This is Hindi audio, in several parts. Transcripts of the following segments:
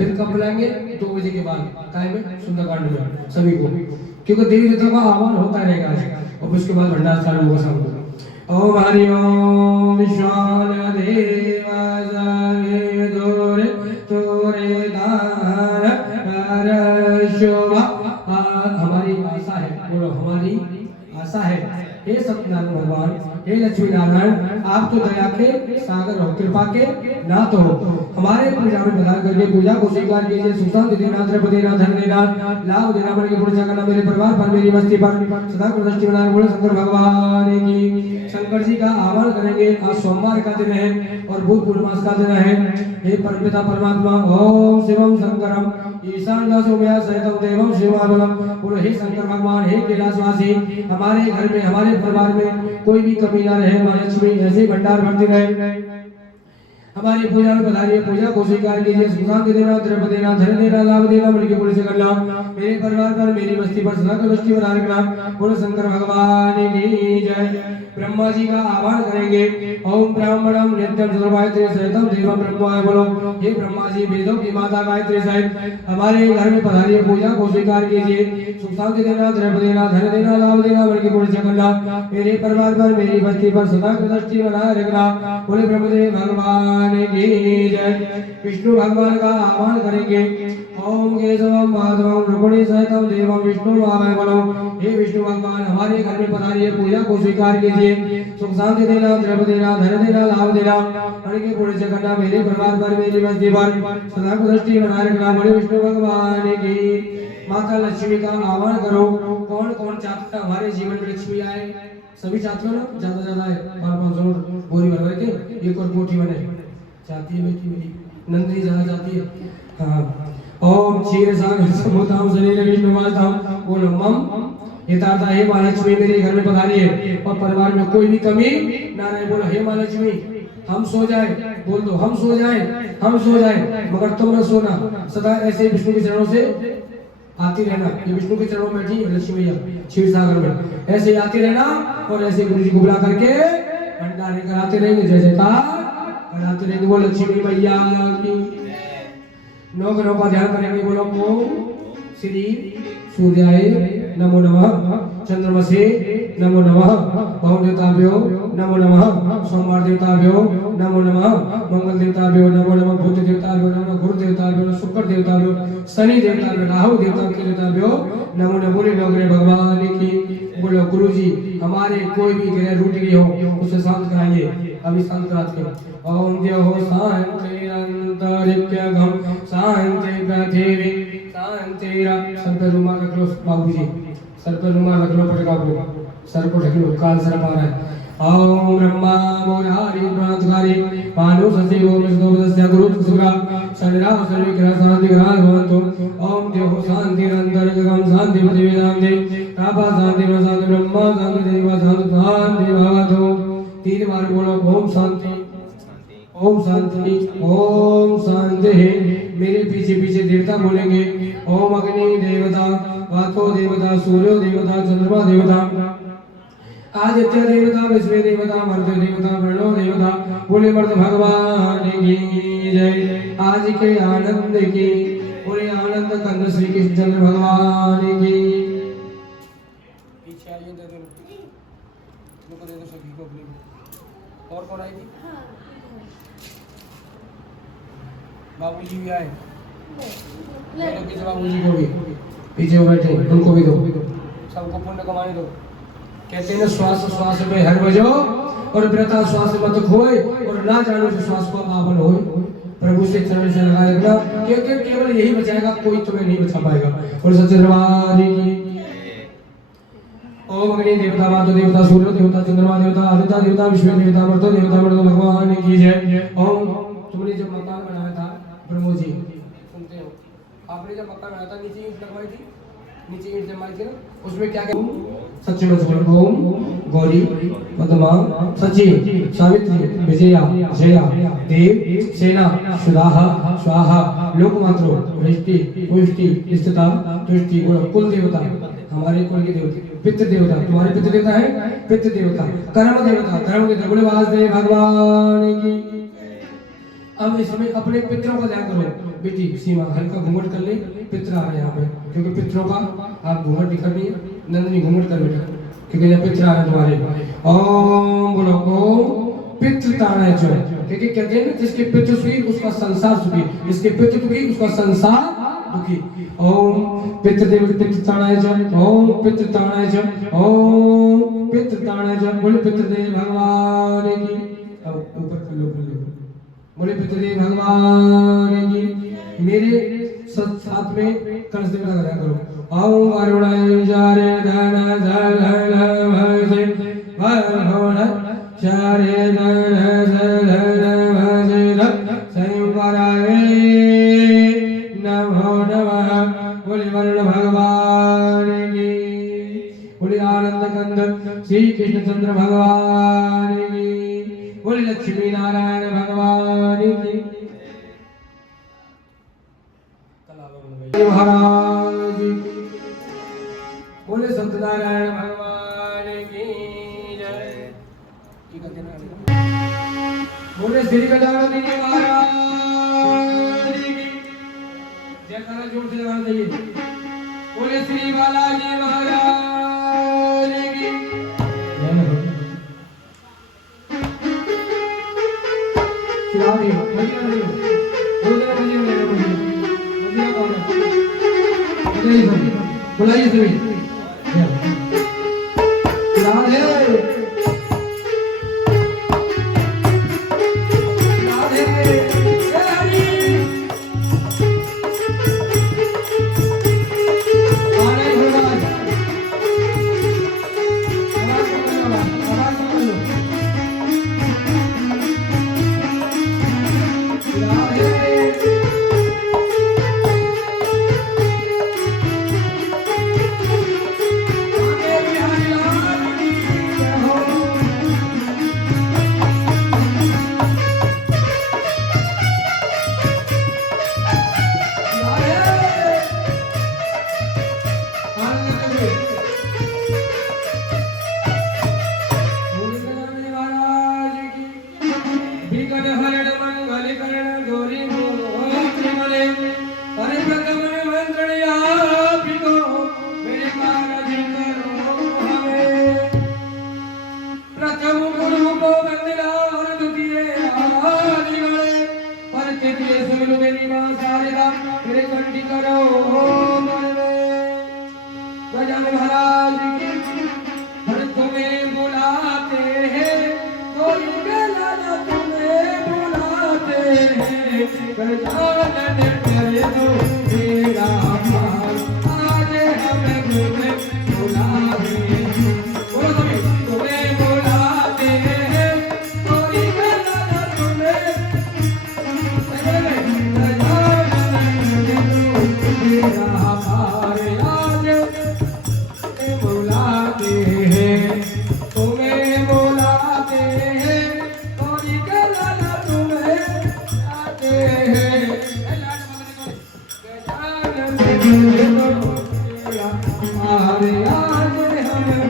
फिर कब बुलाएंगे? 2 बजे के बाद काय में सुंदरकांड में सभी को, क्योंकि देवी देवताओं का आह्वान होता रहेगा आज, और उसके बाद भंडारा चालू होगा शाम को। ओम हरि ओम विश्वान देव सर्वे दूर तोरे दार कर शोभा। हमारी आशा है, बोलो हमारी आशा है, हे सत्यनारायण भगवान, हे लक्ष्मी नारायण, आप तो दया के सागर हो, कृपा के नाथ हो। हमारे पूजा में प्रदान करके पूजा को स्वीकार कीजिए। सुख शांति देना, द्रव्य देना, धन देना, लाभ देना, मन की पूजा करना, मेरे परिवार पर, मेरी बस्ती पर सदा दृष्टि बनाए। बोले शंकर भगवान की। शंकर जी का आह्वान करेंगे। आज सोमवार का दिन है और बुध पूर्णमास का दिन है। हे परमपिता परमात्मा, ओम शिवम शंकरम ईशान सौम्या सहितम देवम शिवाबलम। बोलो हे शंकर भगवान, हे कैलाशवासी, हमारे घर में, हमारे परिवार में कोई भी कमी ना रहे। मां लक्ष्मी ऐसे भंडार भरती रहे। हमारी पूजा में पधारिए, पूजा को स्वीकार कीजिए। सुख शांति देना, द्रव्य देना, धन देना, लाभ देना, मन की पूरी से करना, मेरे परिवार पर, मेरी बस्ती पर सदा दृष्टि बना रखना। बोलो शंकर भगवान की जय। ब्रह्मा जी का आह्वान करेंगे। ओम ब्राह्मणम नित्यम चतुर्गायत्री सहितम देवम ब्रह्माय। बोलो हे ब्रह्मा जी, वेदों की माता गायत्री सहित हमारे घर में पधारिए, पूजा को स्वीकार कीजिए। सुख शांति देना, द्रव्य देना, धन देना, लाभ देना, मन की पूरी से करना, मेरे परिवार पर, मेरी बस्ती पर सदा दृष्टि बनाए रखना। बोले ब्रह्मदेव भगवान की जय। विष्णु भगवान का आह्वान करेंगे। ओम केशवम माधवम रुक्मिणी सहितम देवम विष्णु भावय। बोलो हे विष्णु भगवान, हमारे घर में पधारिए, पूजा को स्वीकार कीजिए। सुख शांति देना, द्रव्य देना, धन देना, लाभ देना, मन की पूरी से करना, मेरे परिवार पर, मेरी बस्ती पर सदा दृष्टि बनाए रखना। बोले विष्णु भगवान की। माता लक्ष्मी का आह्वान करो। कौन कौन चाहता है हमारे जीवन में लक्ष्मी आए? सभी चाहते हो ना? ज्यादा ज्यादा है 500 बोरी भर के एक और कोठी बने। चाहती है बेटी मेरी नंदिनी ज्यादा चाहती है। हाँ। ओम क्षीर सागर समुद्रम शरीर विष्णुवासम। बोलो मम हितार्था, हे मां लक्ष्मी मेरे घर में पधारिए और परिवार में कोई भी कमी ना रहे। बोलो हे मां लक्ष्मी, हम सो जाए, बोल दो हम सो जाए, हम सो जाए, मगर तुम न सोना। सदा ऐसे विष्णु के चरणों से आती रहना। ये विष्णु के चरणों में बैठी लक्ष्मी मैया क्षीर सागर में, ऐसे आती रहना और ऐसे गुरु जी को बुला करके भंडारे कराते रहेंगे। जय जयकार कराते रहेंगे। वो लक्ष्मी मैया की। 9 ग्रहों का ध्यान करेंगे। बोलो ओम श्री सूर्याय नमो नमः, चंद्रमसे नमो नमः, भवन देवताभ्यो नमो नमः, सोमवार देवताभ्यो नमो नमः, मंगल देवताभ्यो नमो नमः, बुध देवताभ्यो नमो, गुरु देवताभ्यो, शुक्र देवताभ्यो, शनि देवताभ्यो, राहु देवताभ्यो नमो नमः। बोले नवग्रह भगवान की। बोलो गुरु जी, हमारे कोई भी ग्रह रूठ गई हो उसे शांत कराइए। अभी शांत कराते हैं। ओम देव शांति अंतरिक्षगम शांति पृथ्वी शांति। सर पे रुमाल रख लो बाबूजी, सर पे रुमाल रख लो, पटका को सर को ढक लो, काल सर पा रहा है। ओम ब्रह्मा मोरारी प्रणतकारी पानु सचिव मिष्णुपदस्य गुरु सुग्रा शनिरा सर्वे ग्रह शांति ग्रह भवन्तु। ओम देव शांति अंतरिक्षगम शांति पृथ्वी शांति तापा शांति शांति ब्रह्मा शांति देव शांति शांति भवतु। 3 बार बोलो ओम शांति, ओम शांति, ओम शांति। मेरे पीछे पीछे देवता बोलेंगे। ओम अग्नि देवता, वातो देवता, सूर्य देवता, चंद्रमा देवता, आदित्य देवता, विश्व देवता, मर्द देवता, वर्णो देवता। बोले मर्द भगवान की जय। आज के आनंद की पूरे आनंद कंद श्री कृष्ण भगवान की। पीछे आइए, दे दो सभी को अपनी। और कौन आएगी? बाबूजी भी आए, बाबूजी को भी पीछे बैठे, उनको भी दो, सबको पुण्य कमाने दो। कहते हैं श्वास श्वास में हर बजो और व्रता श्वास मत खोए और ना जानो जो श्वास को आपन होए। प्रभु से चरण से लगाए रखना, क्योंकि केवल यही बचाएगा, कोई तुम्हें नहीं बचा पाएगा। और सच्चे दरबार की। ओम अग्नि देवता, वातु देवता, सूर्य देवता, चंद्रमा देवता, आदित्य देवता, विश्व देवता, मर्दो देवता, मर्दो भगवान की जय। ओम तुमने जब मकान बनाया था ब्रह्मो जी, सुनते हो, आपने जब मकान बनाया था नीचे ईंट लगवाई थी, नीचे ईंट जमाई थी ना, उसमें क्या क्या सच्ची में ओम गौरी पद्मा सची सावित्री विजया जया देव सेना सुदाहा स्वाहा लोकमात्रो वृष्टि पुष्टि स्थिता तुष्टि। कुल देवता हमारे कुल के देवता, पितृ देवता तुम्हारे पितृ देवता है, पितृ देवता, कर्म देवता, धर्म देवता। बोले वासुदेव भगवान की। अब इस समय अपने पितरों का ध्यान करो बेटी सीमा हल्का घूंघट कर ले पितर आ रहे हैं यहाँ पे क्योंकि पितरों का आप घूंघट दिखा रही है नंदनी घूंघट कर बेटा क्योंकि यहाँ पितर आ रहे हैं तुम्हारे ओम बोलो ओम पितृ ताड़ाय च क्योंकि कहते हैं ना जिसके पितृ सुखी उसका संसार सुखी जिसके पितृ दुखी उसका संसार दुखी ओम पितृदेव पितृ ताड़ाय च ओम पितृ ताड़ाय च ओम पितृ ताड़ाय च बोले पितृदेव भगवान की अब ऊपर खुलो बोले पितृदेव भगवान की मेरे साथ में कंस देवता का ध्यान करो ओम अरुणाय जारे धन जल भसे वरुण चारे धन जल भसे संवराय नमो नमः बोले वरुण भगवान की बोले आनंद कंद श्री कृष्ण चंद्र भगवान की बोले लक्ष्मी नारायण भगवान की महाराज बोले सत्यनारायण भगवान की जय बोले श्री गजानन जी महाराज की जयकारा जोर से लगाना चाहिए बोले श्री बालाजी महाराज की श्रावणी भजन नहीं हो दो दिन भजन नहीं हो बुलाइए सभी राधे राधे हरि आनंद भगवान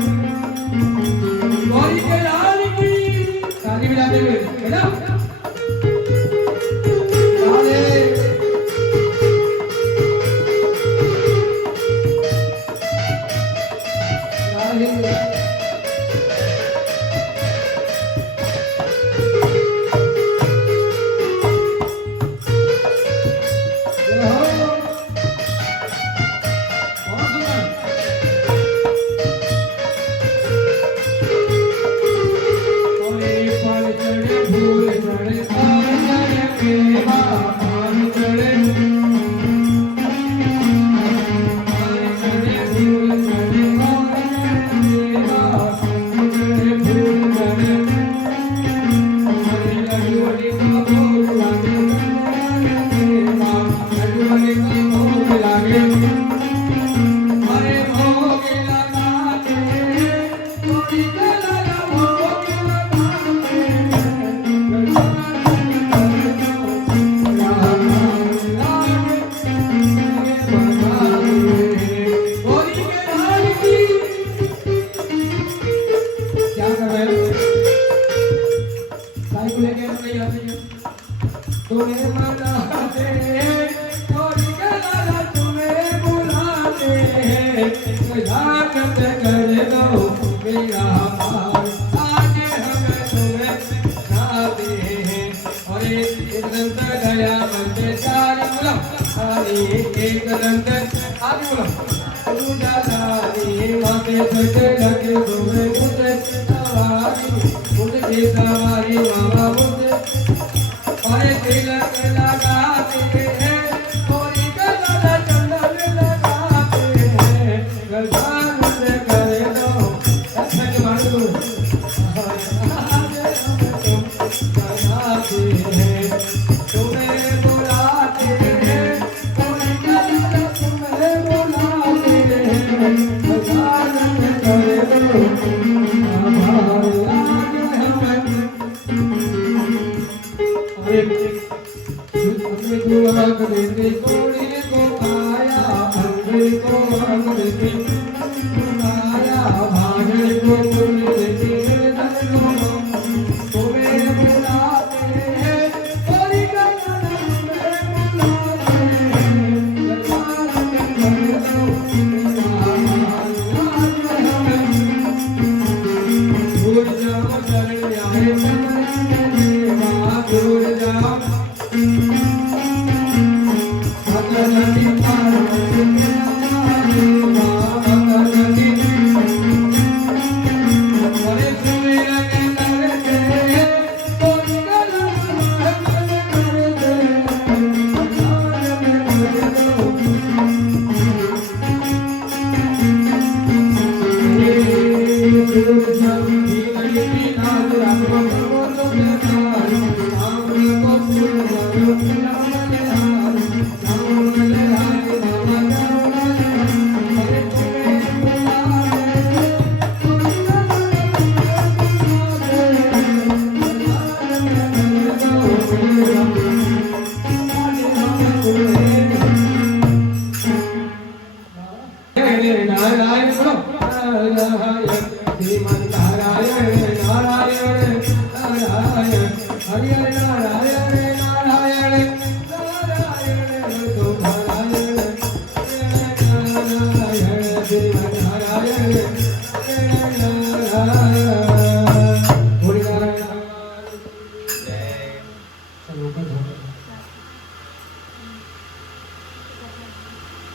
एक दंत आगे बोलो पूजा धारी माथे पे लगे दोवे मुझे सवारी मुझे सवारी बाबा मुझे अरे तिलक लगाते हैं थोड़ी गला चंदन लगाते हैं गलबान से करे दो ऐसा के मार दो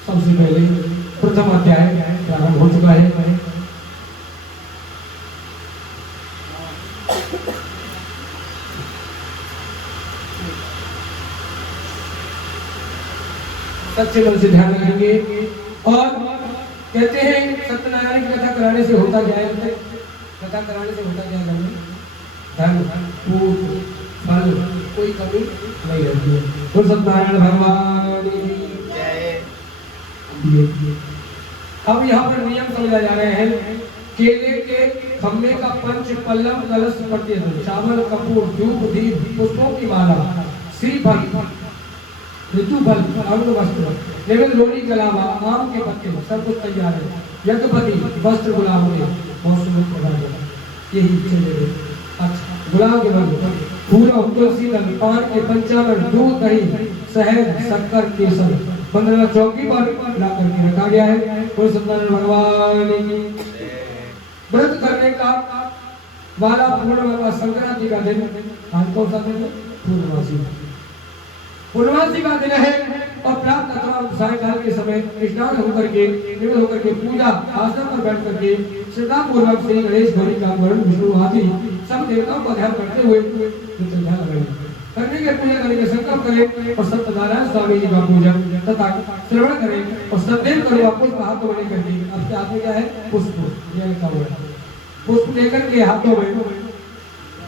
सबसे पहले प्रथम अध्याय प्रारंभ हो चुका है। सच्चे मन से ध्यान रखेंगे और कहते हैं सत्यनारायण की कथा कराने से होता क्या है? कथा कराने से होता क्या है? धन पुत्र फल कोई कमी नहीं रहती है। तो सत्यनारायण भगवान अब यहाँ पर नियम समझा जा रहे हैं। केले के खम्भे का पंच पल्लव कलश पट्टे चावल कपूर धूप दीप पुष्पों की माला श्रीफल ऋतुफल वस्त्र नैवेद्य लोरी के अलावा आम के पत्ते सब कुछ तैयार है। यज्ञपति वस्त्र गुलाब के बहुत सुंदर यही चले। अच्छा गुलाब के बंद पूरा तुलसी दल पान के पंचामृत दूध दही शहद शक्कर केसर 15 चौकी पर ला करके रखा गया है। कोई सत्यनारायण भगवान की व्रत करने का वाला पूर्णिमा संक्रांति का दिन आज कौन सा दिन है? पूर्णमासी पूर्णमासी का दिन है। और प्रातः तमाम सायंकाल के समय स्नान होकर के निवृत्त होकर के पूजा आसन पर बैठ करके श्रद्धा पूर्वक श्री गणेश गौरी का वरुण विष्णु आदि सब देवताओं का ध्यान करते हुए करने के पूजा करने के संकल्प करें और सत्यनारायण स्वामी जी का पूजन तथा श्रवण करें और सदैव करो पुष्प हाथों में लेकर के आपके हाथ में क्या है? पुष्प यह लिखा हुआ है। पुष्प लेकर के हाथों में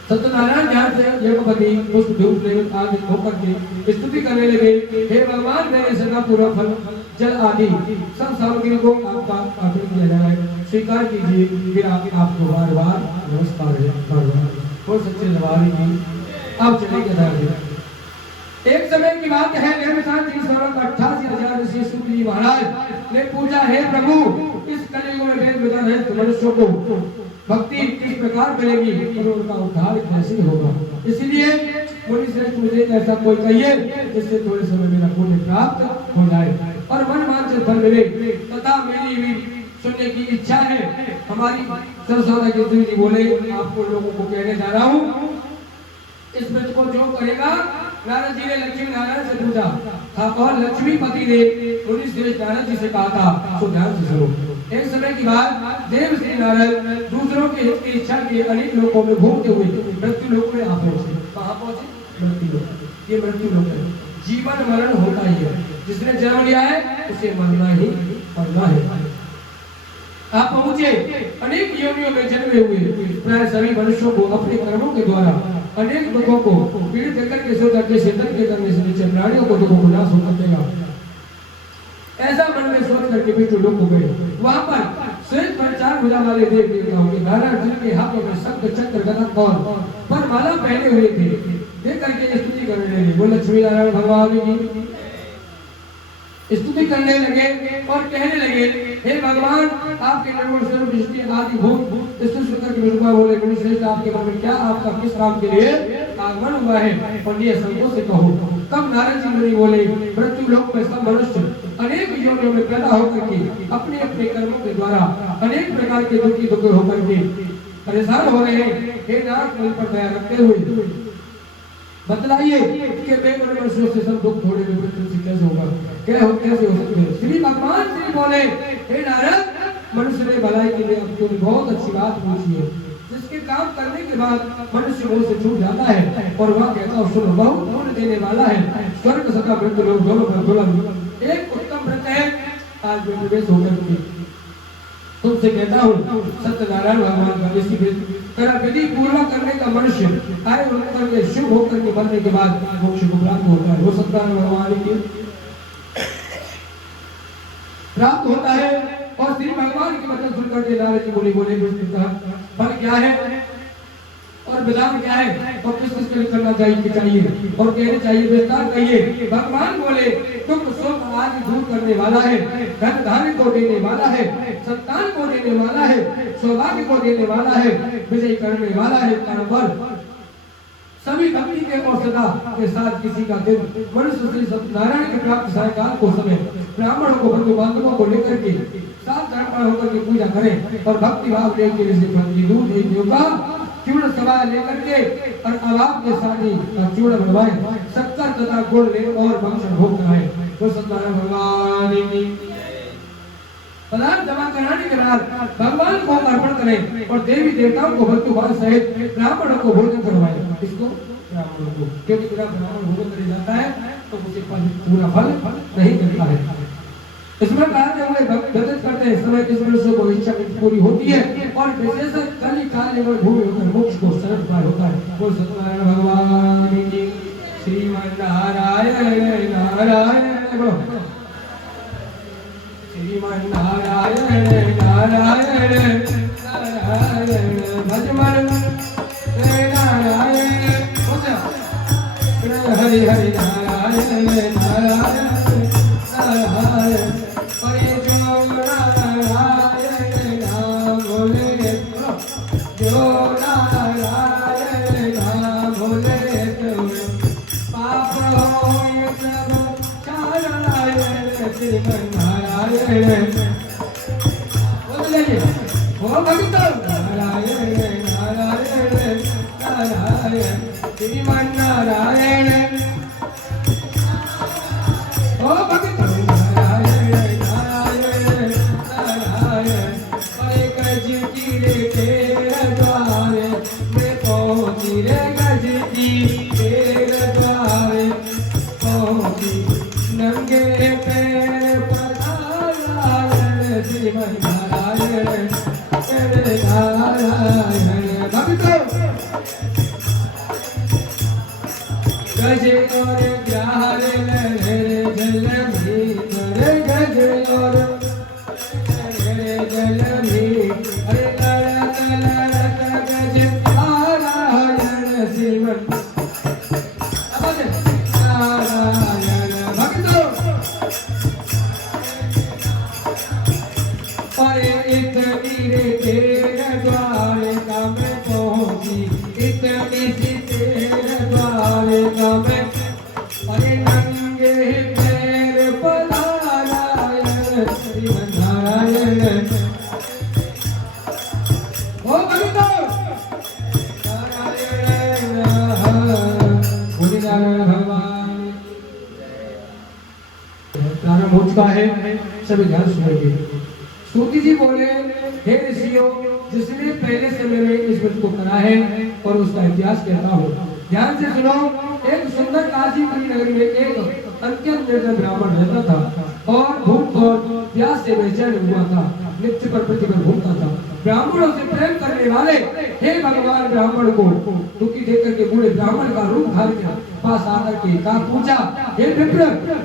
सत्यनारायण ध्यान से यज्ञपति पुष्प धूप नैवेद्य आदि होकर के स्तुति करने लगे। हे भगवान मेरे सदा पूरा फल जल आदि सब सामग्री को आपका अर्पण किया जाए स्वीकार कीजिए। फिर आपको बार बार नमस्कार है भगवान और सच्चे दरबार की आप चलेंगे। एक समय की बात है निर्मितान 3,88,000 ऋषि शुक्ल जी महाराज ने पूछा है प्रभु इस कलयुग में वेद विधान है मनुष्यों को भक्ति किस प्रकार मिलेगी और उनका उद्धार कैसे होगा? इसलिए मुनि श्रेष्ठ मुझे ऐसा कोई कहिए जिससे थोड़े समय मेरा पुण्य प्राप्त हो जाए और मन वांछित फल मिले तथा मेरी भी सुनने की इच्छा है। हमारी सरस्वती केसरी जी बोले आपको लोगों को कहने जा रहा हूँ इस व्रत को जो करेगा नारद जी ने लक्ष्मी नारायण से पूछा था और लक्ष्मीपति ने मुनि श्रेष्ठ नारद जी से कहा था तो ध्यान से सुनो। एक समय की बात, देव श्री नारद दूसरों के हित की इच्छा के अनेक लोकों में घूमते हुए मृत्यु लोक में आ पहुंचे। कहाँ पहुंचे? मृत्यु लोक। ये मृत्यु लोक है, जीवन मरण होता ही है, जिसने जन्म लिया है उसे मरना ही मरना है। आप पहुंचे, अनेक योनियों में जन्मे हुए प्राय सभी मनुष्यों को अपने कर्मों के द्वारा अनेक दुखों को पीड़ित देकर के सो करके सेतन के करने से नीचे प्राणियों को दुखों को नाश होकर देगा, ऐसा मन में सोच करके विष्णु लोक को गए। वहां पर श्वेत पर 4 भुजा वाले देव देवताओं के नारायण जी के हाथों में शंख चक्र गदा और पर माला पहने हुए थे। देख करके स्तुति करने लगे, बोल लक्ष्मी नारायण भगवान की स्तुति करने लगे और कहने लगे, हे भगवान, आपके निर्गुण स्वरूप सृष्टि आदि भूत स्तुति करके विष्णु बोले, मुनि श्रेष्ठ आपके मन में क्या आपका किस काम के लिए आगमन हुआ है और ये संतोष से कहो। तब नारद जी मुनि बोले, मृत्यु लोक में सब मनुष्य अनेक योनियों में पैदा होकर के अपने अपने कर्मों के द्वारा अनेक प्रकार के दुख होकर के परेशान हो रहे हैं। हे नाथ, मुझ पर दया रखते हुए बतलाइए कि बेगुनाह मनुष्यों से सब दुख थोड़े में मृत्यु से कैसे होगा, कैसे हो सकते हैं। श्री भगवान श्री बोले, हे नारद, मनुष्य ने भलाई के लिए अब बहुत अच्छी बात पूछी है, जिसके काम करने के बाद मनुष्य मुंह से छूट जाता है और वह कहता है सुनो, बहुत पुण्य देने वाला है, स्वर्ग सदा मृत्यु लोग दोनों पर दुर्लभ एक उत्तम व्रत है। आज में प्रवेश होकर के तुमसे कहता हूँ, सत्यनारायण भगवान का तरह विधि पूर्वक करने का मनुष्य आय होकर के शुभ होकर के मरने के बाद मोक्ष को प्राप्त होता है। वो सत्यनारायण भगवान की प्राप्त होता है। और श्री भगवान की वचन सुनकर के नारद जी बोले फल क्या है और विधान क्या है और किस किस के करना चाहिए और कहने चाहिए, विस्तार कहिए। भगवान बोले, तुम सुख आदि दूर करने वाला है, धन धान्य को देने वाला है, संतान को देने वाला है, सौभाग्य को देने वाला है, विजय करने वाला है, पर सभी भक्ति के और सदा के साथ किसी का दिन मनुष्य श्री सत्यनारायण के प्राप्त सायकाल को समय ब्राह्मणों को बंधु बांधवों को लेकर के सात धर्म होकर के पूजा करें और भक्ति भाव लेकर के दूध होगा चूर्ण सभा लेकर के और अभाव के साथ ही चूर्ण बनवाए, शक्कर तथा गुड़ ले और भक्षण भोग कराए। तो सत्यनारायण भगवान की पदार्थ जमा कराने के बाद भगवान को अर्पण करें और देवी देवताओं को बंधुभाव सहित ब्राह्मणों को भोजन करवाए। इसको ब्राह्मणों को, क्योंकि पूरा ब्राह्मण भोजन कर जाता है तो उसे पूरा फल नहीं मिलता है। इसमें कहा हुए भक्त करते हैं समय किस मनुष्य को इच्छा पूरी होती है और विशेष कली काल में भूमि होकर मोक्ष को शरण पार होता है। बोल सत्यनारायण भगवान की श्रीमन नारायण नारायण श्रीमन नारायण नारायण नारायण भजमन नारायण हरि हरि नारायण नारायण नारायण हरि जो नारायण नाम भोले जो नारायण नाम भोले पाप होय सब नारायण श्रीमन नारायण बोलिए हो भक्त नारायण नारायण नारायण श्रीमन नारायण हो भक्त नारायण नारायण नारायण अरे गज की रे तेरे द्वारे मैं पहुंची रे गज की तेरे द्वारे पहुंची नंगे पैर पधारा श्रीमन नारायण तेरे नारायण भक्त गज और ग्राहर रे जल भीतर गज और जल भी अरे लड़त लड़त गज नारायण श्रीमन नारायण भक्त अरे इतनी रे तेरे द्वारे का मैं पहुंची इतनी सी तेरे द्वारे का मैं अरे नंगे पैर पधारा श्रीमन नारायण ओ भक्त नारायण भगवान प्रारंभ हो चुका है, सभी ध्यान सुनेंगे। सूति जी बोले, हे ऋषियों, जिसने पहले समय में इस व्रत को करा है और उसका इतिहास कहता हूँ। ध्यान से सुनो। एक सुंदर काशीपुरी नगरी में एक अत्यंत निर्धन ब्राह्मण रहता था और भूख और प्यास से बेचैन हुआ था। नित्य पर प्रतिदिन घूमता था। ब्राह्मणों से प्रेम करने वाले हे भगवान ब्राह्मण को दुखी देख करके बूढ़े ब्राह्मण का रूप धार के पास आकर के कहा, पूछा, हे विप्र,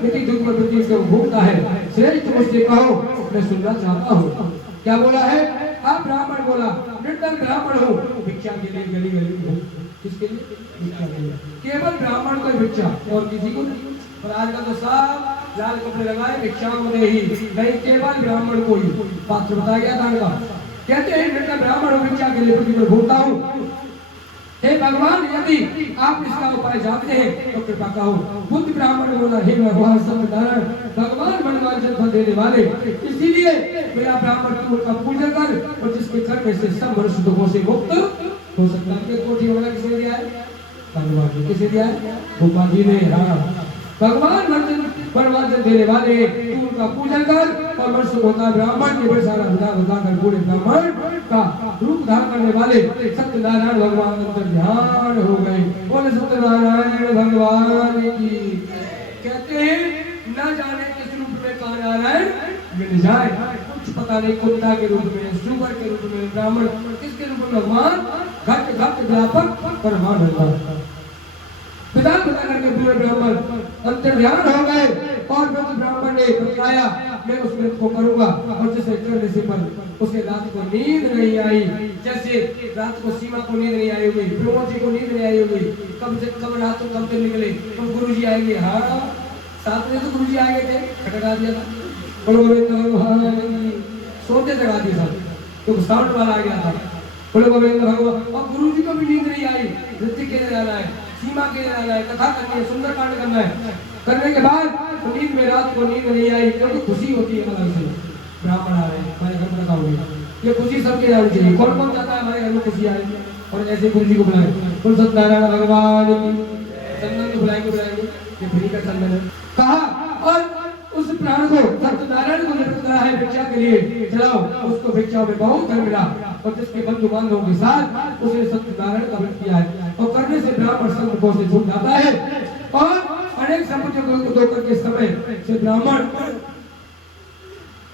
इतनी दुख में प्रति से घूमता है, श्रेष्ठ मुझसे कहो, मैं सुनना चाहता हूँ। क्या बोला है? आप ब्राह्मण बोला, निर्धन ब्राह्मण हूँ, भिक्षा के लिए गली गली हूँ। किसके लिए? भिक्षा के लिए। केवल ब्राह्मण को भिक्षा, और किसी को नहीं। और आजकल तो सब लाल कपड़े लगाए भिक्षा में ही नहीं, केवल ब्राह्मण को ही। पात्र बताया गया दान का। कहते हैं निर्धन ब्राह्मण हूँ, भिक्षा के लिए प्रतिदिन घूमता हूँ। हे भगवान, यदि आप इसका उपाय जानते हैं तो कृपा करो। बुद्ध ब्राह्मण बोला, हे भगवान सत्यनारायण, भगवान मनवांछित फल देने वाले, इसीलिए मेरा ब्राह्मण तुम का पूजन कर, और जिसके करने से सब मनुष्य दुखों से मुक्त हो सकता है। कोठी वाला किसने दिया है? भगवान ने। किसे दिया है? गोपाल जी ने। हाँ, भगवान मनवांछित देने वाले, तू उनका पूजन कर, और मनुष्य होता ब्राह्मण के बड़े सारा विधान बताकर बूढ़े ब्राह्मण का रूप धारण करने वाले सत्यनारायण भगवान पर ध्यान हो गए। बोले सत्यनारायण भगवान की। कहते हैं न जाने किस रूप में कहा नारायण मिल जाए, कुछ पता नहीं, कुत्ता के रूप में, सुगर के रूप में, ब्राह्मण किसके रूप में? भगवान घट घट व्यापक परमानंद। विधान बता करके पूरे ब्राह्मण अंतर ध्यान हो गए, और ब्राह्मण ने बताया, मैं उस व्रत को करूंगा, और जिसे करने से पर उसे रात को नींद नहीं आई। जैसे रात को सीमा को नींद नहीं आई होगी, प्रमोद जी को नींद नहीं आई होगी, कब से कब रात को कब से निकले, तो गुरु जी आएंगे। हाँ, 7 बजे तो गुरु जी आए थे, खटका दिया था, सोते जगा दिया था, तो साउंड वाला आ गया था। बोले गोविंद भगवान, और गुरु जी को भी नींद नहीं आई। नृत्य के जाना है, सीमा के जाना है, कथा करनी है, सुंदर कांड करना है। करने के बाद नींद में रात को नींद नहीं आई, क्योंकि खुशी होती है अलग से। ब्राह्मण आ रहे हैं हमारे घर में, बताओगे ये खुशी सबके आनी चाहिए। कौन कौन चाहता है हमारे घर में खुशी आए? और ऐसे गुरु जी को बुलाए, बोल सत्यनारायण भगवान की। चंदन को बुलाएंगे, ये फ्री का चंदन है। कहा, और उस प्राण को सत्यनारायण को नियुक्त करा है भिक्षा के लिए, चलाओ। उसको भिक्षा में बहुत धन मिला, और जिसके बंधु बांधवों के साथ उसने सत्यनारायण का व्रत किया है, और करने से ब्राह्मण संकटों से छूट जाता है, और अनेक संपत्तियों को धोकर के समय से ब्राह्मण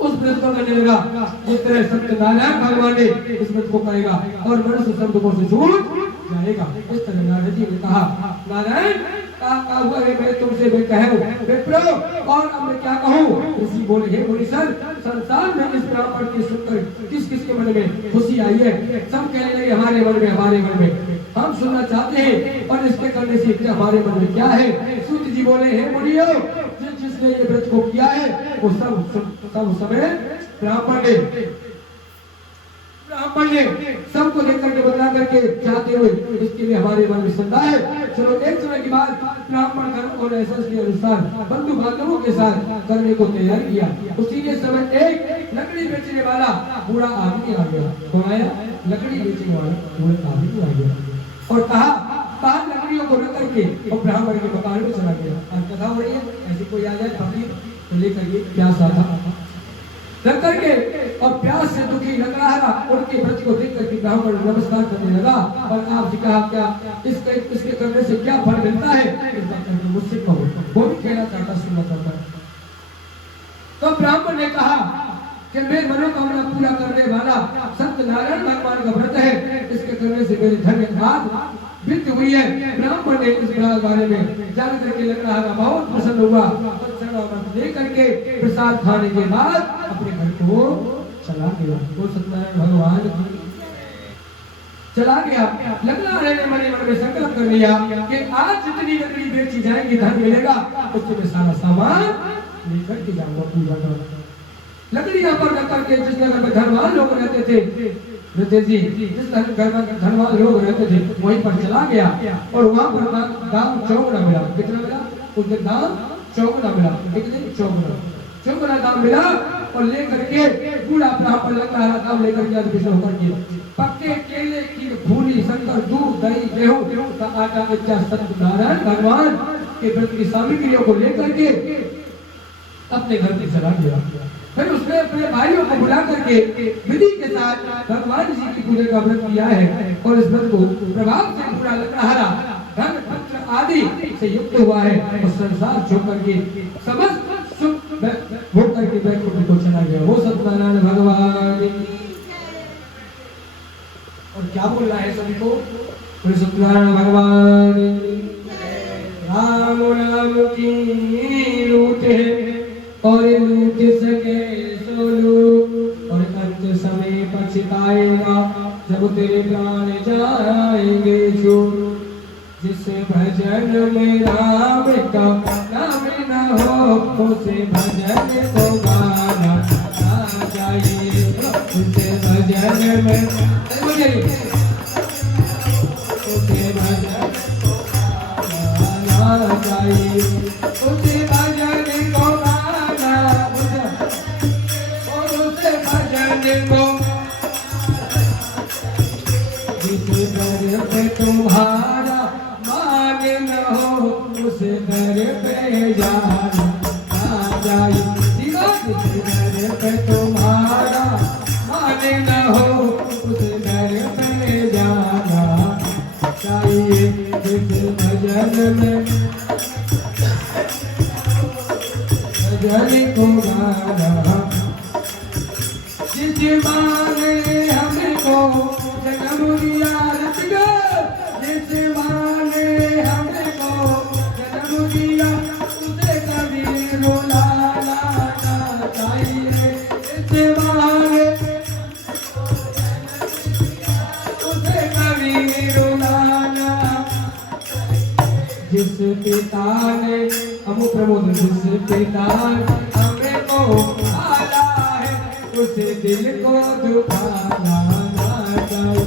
उस व्रत को करने लगा। इस तरह सत्यनारायण भगवान ने इस व्रत को करेगा, और मनुष्य सब दुखों से छूट जाएगा। इस तरह नारद जी ने कहा, नारायण का हुआ है, मैं तुमसे मैं कहूं विप्रो, और अब मैं क्या कहूं? ऋषि बोले, हे मुनि सर, संसार में इस ब्राह्मण की सुनकर किस किस के मन में खुशी आई है? सब कहने लगे, हमारे मन में, हमारे मन में, हम सुनना चाहते हैं, और इसके करने से हमारे मन में क्या है? सूत जी बोले, हे मुनियो, जिसने ये व्रत को किया है वो सब समय ब्राह्मण ने सबको देख करके बता करके चाहते हुए, इसके लिए हमारे मन में श्रद्धा है। चलो, एक समय के बाद ब्राह्मण कर्म और ऐसा के अनुसार बंधु बांधवों के साथ करने को तैयार किया। उसी के समय एक लकड़ी बेचने वाला बूढ़ा आदमी आ गया। कौन आया? लकड़ी बेचने वाला बूढ़ा आदमी आ गया, और कहा, 5 लकड़ियों को रख करके और ब्राह्मण के मकान में चला गया। अब कथा हो रही है, ऐसी कोई आ जाए फकीर तो लेकर के प्यास आता रख करके, और प्यास से दुखी लग रहा था, उनके व्रत को देख करके ब्राह्मण नमस्कार करने लगा, और आपसे कहा, क्या इसके करने से क्या फल मिलता है? इस बात करके मुझसे कहो। वो भी कहना चाहता, सुनना चाहता। तो ब्राह्मण ने कहा कि मैं मनोकामना पूरा करने वाला सत्यनारायण भगवान का व्रत है, इसके करने से मेरे धन हाथ वृद्धि हुई है। ब्राह्मण ने इस बारे में जान करके लग रहा था, बहुत प्रसन्न हुआ, लेकर के प्रसाद खाने के बाद अपने घर को चला गया। वो सत्यनारायण भगवान चला गया। लग रहा है मन में संकल्प कर लिया कि आज जितनी लकड़ी बेची जाएगी धन मिलेगा, उससे मैं सारा सामान लेकर के जाऊंगा पूजा कर। लकड़ी यहाँ पर रख करके, जिस नगर में धनवान लोग रहते थे, जी जिस घर में धनवान लोग रहते थे, वहीं पर चला गया, और वहां पर दाम चौगुना मिला। कितना मिला? उस दिन दाम चौगुना मिला। कितने? चौगुना दाम मिला, और लेकर के पूरा अपना पर लग रहा दाम लेकर के अभिषेक होकर के पक्के केले की फूली, शक्कर, दूध, दही, गेहूं का आटा इत्यादि सत्यनारायण भगवान के व्रत की सामग्रियों को लेकर के अपने घर को चला गया। फिर उसने अपने भाइयों को बुला करके विधि के साथ भगवान जी की पूजा का व्रत किया है और इस व्रत को प्रभाव से पूरा लकड़हारा धन पत्र आदि से युक्त हुआ है और संसार छोड़ करके समस्त सुख भोग करके वैकुंठ को चला गया। वो सत्यनारायण भगवान और क्या बोल रहा है सभी को? सत्यनारायण भगवान राम नाम की लूटे और लूट सके सो लूट और अंत समय पछताएगा जब तेरे प्राण जाएंगे छूट। जिस भजन में राम का नाम न हो उसे भजन को गाना ना चाहिए। उसे भजन में उसे भजन को गाना चाहिए। उसे भजन को गाना और उसे भजन को जिस दर पे तुम्हारा मान न हो उस दर पे जाना ना चाहिए। जिस दर पे तुम्हारा मान न हो उस दर पे जाना चाहिए। जिस भजन में भजन को गाना जिस माने हमको जन्म दिया जिस माने हमको जन्म दिया उसे कभी रुलाना ना चाहिए। जिस माने उसे कभी रुलाना। जिस पिता ने हम प्रमोद जिस पिता हमें को पाला है उसे दिल को दुखाना ना चाहिए।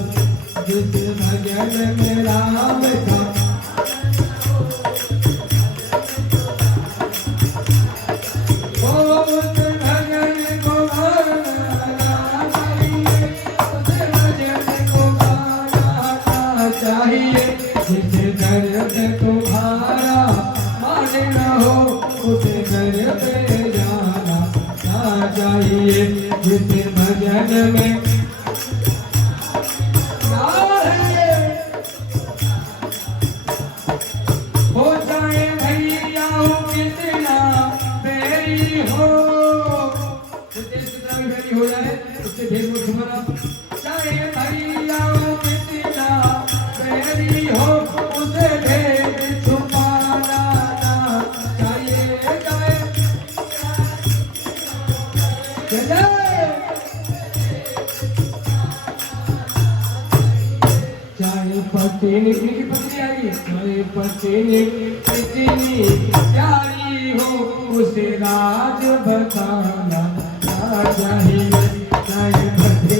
जिस भजन में राम का उस भजन को गाना चाहिए। उस भजन को गाना चाहिए। जिस दर पे तुम्हारा मान न हो उस दर पे जाना ना चाहिए। जिस भजन में हो जाए भैया कितना बेरी हो कितना बेरी हो जाए उससे भेद मत छुपाना। चाहे भैया कितना बेरी हो उसे भेद छुपाना ना चाहिए। चाहे पत्नी की पत्नी आई चाहे पत्नी कितनी प्यारी हो उसे राज बताना ना चाहिए। चाहे पत्नी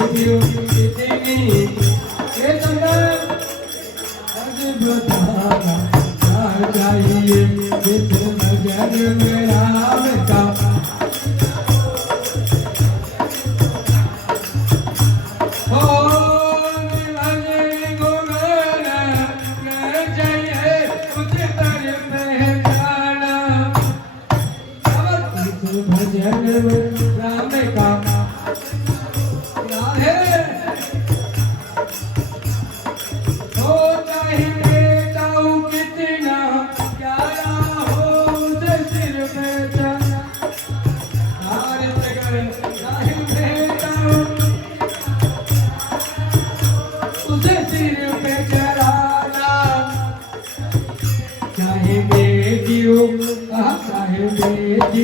कितनी राज बताना ना चाहिए। जिस भजन में राम का भजन राम का राधे हो चाहे बेटा कितना प्यारा हो उसे सिर पे चढ़ा चाहे बेटा उसे सिर पे चढ़ाना। चाहे बेटी हो चाहे बेटी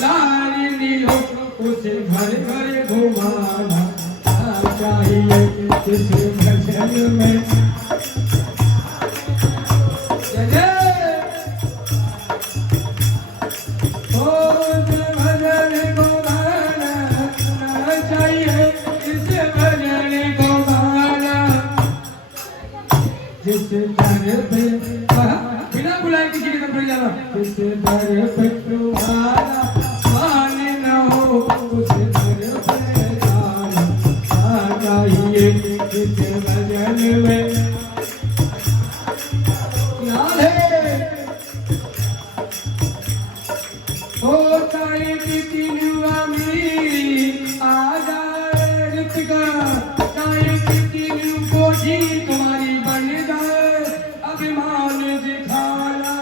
लाडली हो उसे घर घर घुमाना चाहिए। जिस भजन में भजन को गाना चाहिए। इस भजन को गाना जिस दर पे बिना बुलाए किसी के घर जाना। जिस दर पे तुम्हारा मान न हो उस दर पे जाना चाहिए। ओ चाहे कितनी न्यूआमी आ जाए ऋतिका, चाहे कितनी कोठी तुम्हारी बन जाए, अभिमान दिखाना,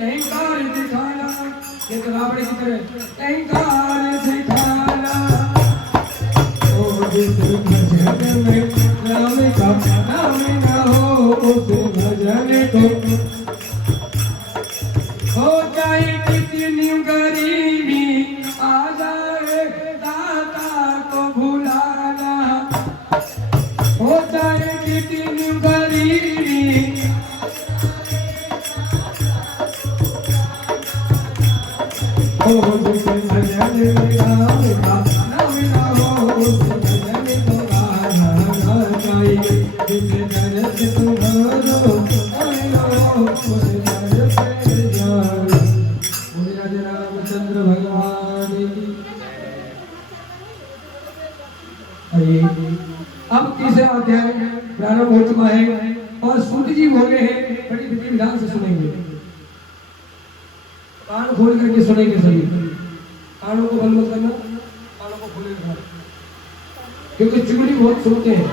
अहंकार दिखाना, ये तो रावण की तरह अहंकार दिखाना। ओ जिस भजन में राम का नाम न हो, उस भजन को हो जाए कितनी गरीबी आ जाए, दाता को भुलाना, हो जाए कितनी गरीबी हो, जिस भजन में राम का नाम न हो, उस भजन को गाना चाहिए, जिस दरस तुम्हारो उस दरस रामचंद्र भगवान की। अब तीसरा अध्याय प्रारंभ हो चुका है और सूत जी बोले हैं, बड़ी विधि विधान से सुनेंगे, कान खोल करके सुनेंगे सभी, कानों को बंद मत करना, कानों को खोले रखना, क्योंकि चुगली बहुत सुनते हैं,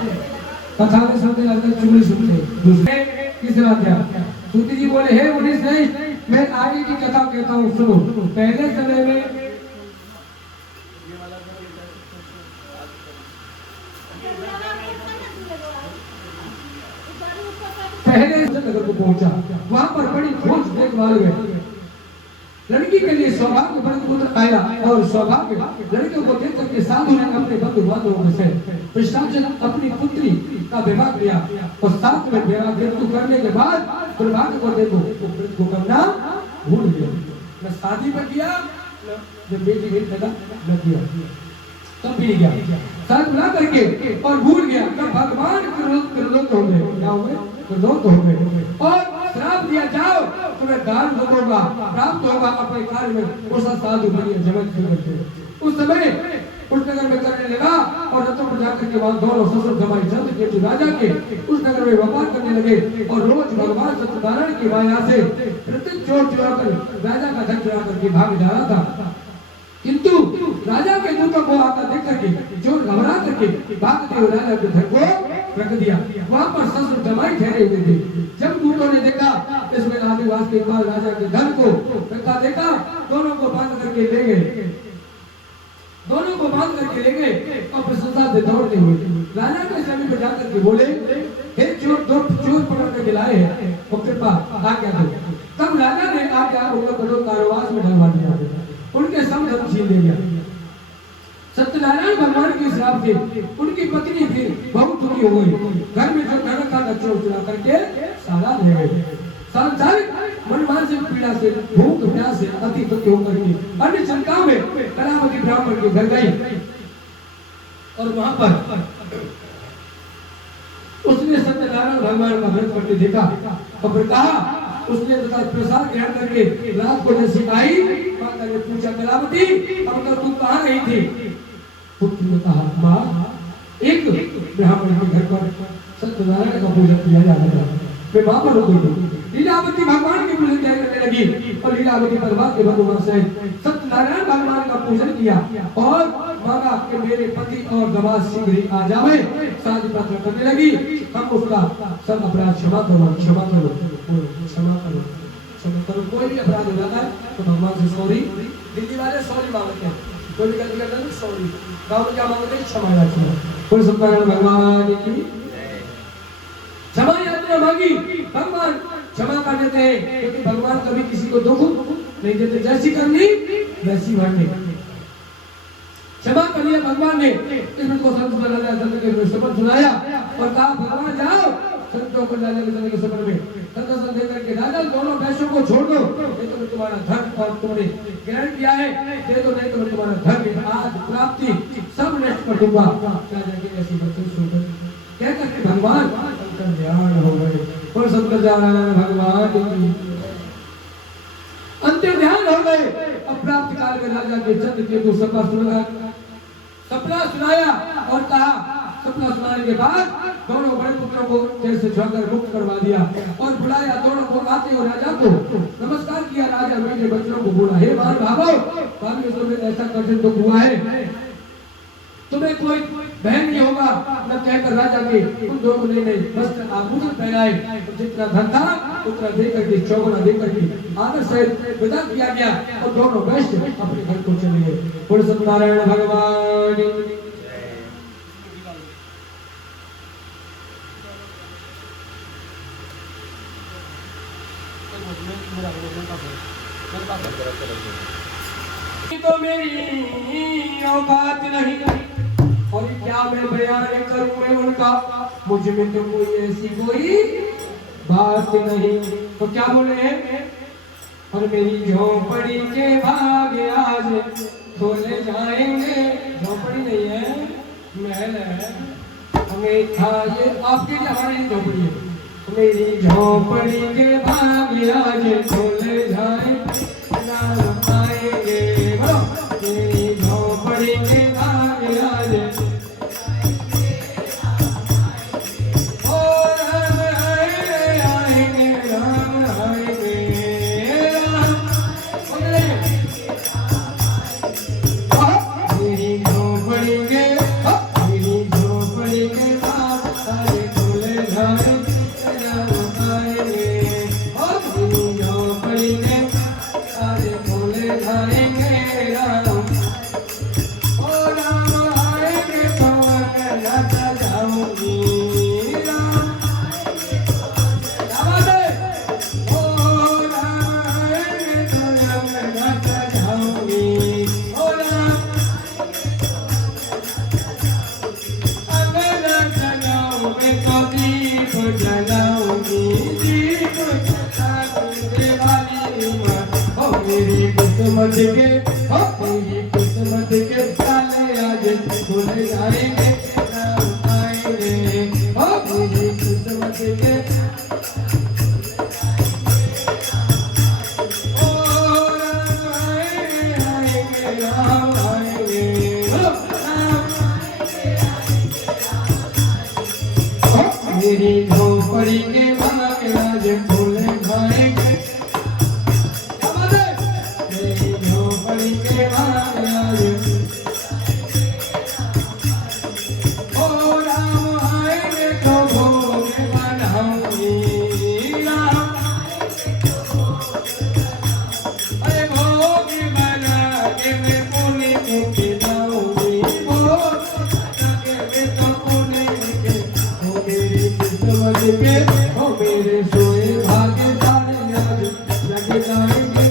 कथा में सुनते जाते हैं, चुगली सुनते हैं। दूसरे तीसरा अध्याय सूत जी बोले, हे मुनीष नहीं, मैं आगे की कथा कहता हूँ सुनो। पहले समय में नगर को पहुंचा, वहां पर बड़ी खोज देखभाल हुई। लड़की के लिए सौभाग्य बड़े पुत्र आया और सौभाग्य लड़कियों को देख करके साधु ने अपने बंधु बांधवों से पृष्ठांचल अपनी पुत्री का विवाह किया और साथ में विवाह करने के बाद दुर्भाग्य को देखो को करना भूल गया, न शादी में किया, जब बेटी हुई पैदा न किया, तब भी नहीं गया, साथ बुला करके और भूल गया। तब भगवान क्रोधित हो गए, क्या हो गए? क्रोधित हो गए और श्राप दिया, जाओ तुम्हें दान होगा प्राप्त होगा अपने कार्य में, उस साधु बनिए जगत करते। उस समय उस नगर में करने लगा और रथों पर जाकर के वहां दोनों ससुर जमाई चंद के राजा के उस नगर में व्यापार करने लगे और रोज भगवान सत्यनारायण की माया से प्रत्येक चोर चुरा कर राजा का धन चुरा करके भाग जा रहा था। किंतु राजा के दूतों को आकर देख करके चोर घबरा करके भागते हुए राजा के धन को रख दिया। वहां पर ससुर जमाई ठहरे हुए थे। जब दूतों ने देखा इसमें आदिवास के पास राजा के धन को रखा देखा, दोनों को बांध करके ले गए, दोनों को बांध करके ले गए और प्रशंसा से दौड़ते हुए राजा के समीप जाकर के बोले, हे चोर, दो चोर पकड़ करके लाए हैं, वो कृपा आज्ञा दो। तब राजा ने आज्ञा उनको कठोर कारावास में डलवा दिया, उनके सब धन छीन ले गया। सत्यनारायण भगवान के श्राप से उनकी पत्नी भी बहुत दुखी हो गई, घर में जो धन था चोर चुरा करके सारा ले गए। सांसारिक मनमानसिक पीड़ा से, भूख प्यास से अति दुखी होकर के अन्य शंका में कलावती ब्राह्मण के घर गई और वहां पर उसने सत्यनारायण भगवान का व्रत करके देखा और फिर कहा, उसने तथा प्रसाद ग्रहण करके रात को जैसी आई, माता ने पूछा, कलावती अब तक तू कहाँ रही थी? पुत्र ने कहा, माँ एक ब्राह्मण के घर पर सत्यनारायण का पूजन किया जा रहा था, मैं वहां पर रुक गई। लीलावती भगवान की पूजन करने लगी और लीलावती परिवार के बंधु से सत्यनारायण भगवान का पूजन किया और मांगा कि मेरे पति और दमाद शीघ्र ही आ जावे। शादी पत्र करने लगी, हम उसका सब अपराध क्षमा करो, क्षमा करो, क्षमा करो, क्षमा करो। कोई भी अपराध हो जाता है तो भगवान से सॉरी, दिल्ली वाले सॉरी मांगते हैं, कोई भी गलती करता है सॉरी, गाँव में क्या मांगते हैं? क्षमा याचना। कोई सत्यनारायण भगवान की क्षमा याचना मांगी, भगवान क्षमा कर देते हैं, क्योंकि भगवान कभी किसी को दुख नहीं देते, जैसी करनी वैसी भरनी। क्षमा कर लिया भगवान ने, इसमें को संत के शपथ सुनाया और कहा, भगवान जाओ संतों को राजा के के सफर में संत देकर के राजा दोनों पैसों को छोड़ दो, नहीं तो मैं तुम्हारा धन और तुमने ग्रहण किया है दे दो, नहीं तो मैं तुम्हारा धन आज प्राप्ति सब नष्ट कर दूंगा। राजा के ऐसी बातें सुनकर कह करके भगवान ध्यान हो गए और शंकर नारायण भगवान की अंतिम ध्यान हो गए। अब प्राप्त काल में राजा के चंद्र के सपना सुनाया और कहा, सपना सुनाने के बाद दोनों बड़े पुत्रों को जेल से छुड़ाकर मुक्त करवा दिया और बुलाया दोनों को आते और राजा को नमस्कार किया। राजा मेरे बच्चों को बोला, हे महानुभावों, भाभी तुम्हें ऐसा कठिन दुख हुआ है, तुम्हें कोई बहन नहीं होगा न कहकर राजा के उन दोनों ने वस्त्र आभूषण पहनाए, जितना धन था उतना देकर के चौगुना देकर के आदर सहित विदा किया गया और दोनों वैश्य अपने घर को चले गए। बोल सत्यनारायण भगवान। तो मेरी औकात नहीं और क्या मैं बयान करूं मैं उनका, मुझ में तो कोई ऐसी कोई बात नहीं। तो क्या बोले हैं, और मेरी झोपड़ी के भाग आज खोले जाएंगे। झोपड़ी नहीं है, महल है, हमें था ये आपके लिए, हमारी झोपड़ी है। मेरी झोपड़ी के भाग आज खोले जाएंगे, मेरी झोपड़ी के भाग आज किस्मत के ताले आज खुल जाएंगे, आएंगे मेरी किस्मत के मेरी झोपड़ी के भाग आज खुल जाएंगे, मेरे सोए भाग्य आज जग जाएंगे,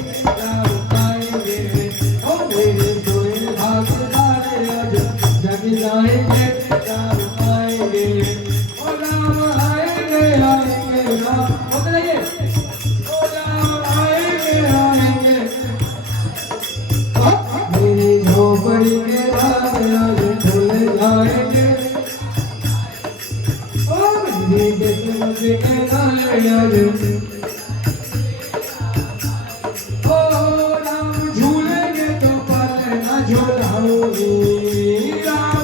आएंगे ओ मेरे सोए भाग्य आज जग जाएंगे, आएंगे ओ राम आएंगे, आएंगे राम बोलिए, ओ राम आएंगे, आएंगे मेरी झोपड़ी के भाग आज खुल जाएंगे, किस्मत के ताले आज ओ राम झूलेंगे तो पल न झूलाऊंगी, राम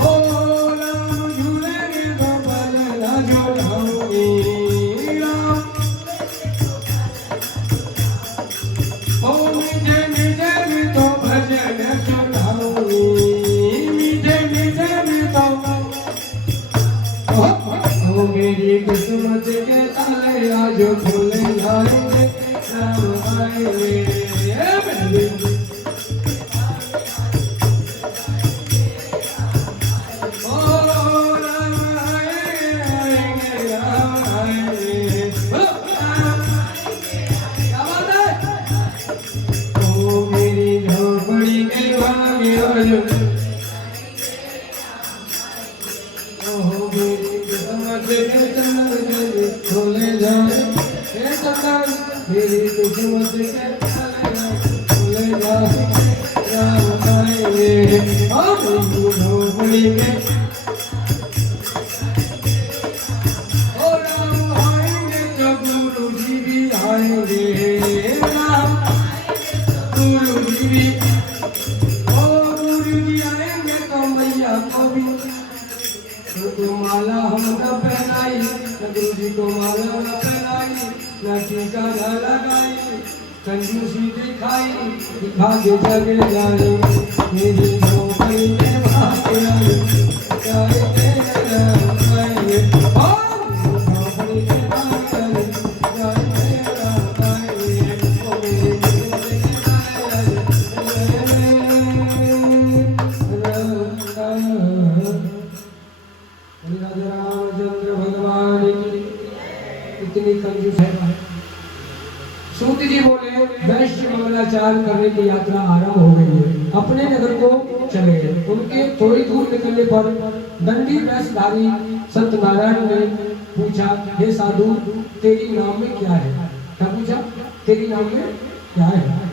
ओ राम झूलेंगे तो पल न झूलाऊंगी, राम ओ मुझे मुझे तो भजन सुनाऊंगी, मेरी किस्मत के ताले आज खुल जाएंगे, राम आएंगे ओ राम आएंगे, राम आएंगे क्या बात है, ओ मेरी झोपड़ी के भाग आज खोले जाए, मेरी किस्मत के खोले जाए, राम आएंगे झोपड़ी में, ओ राम आएंगे तो गुरु जी भी आएंगे, राम गुरु जी भी, ओ गुरु जी आएंगे का लगाई कंजूसी दिखाई भाग्य जग जाए मेरी झोपड़ी में भाग्य आई चाहे तेरा मैं झोपड़ी में भाग्य आई चाहे तेरा मैं ओ मेरी झोपड़ी में रामचंद्र भगवान की इतनी कंजूस है। सूत जी बोले वैश्य मंगलाचार करने की यात्रा आरंभ हो गई है, अपने नगर को चले गए। उनके थोड़ी दूर निकलने पर दंडी वेशधारी संत नारायण ने पूछा, हे साधु तेरी नाम में क्या है? क्या पूछा? तेरी नाम में क्या है?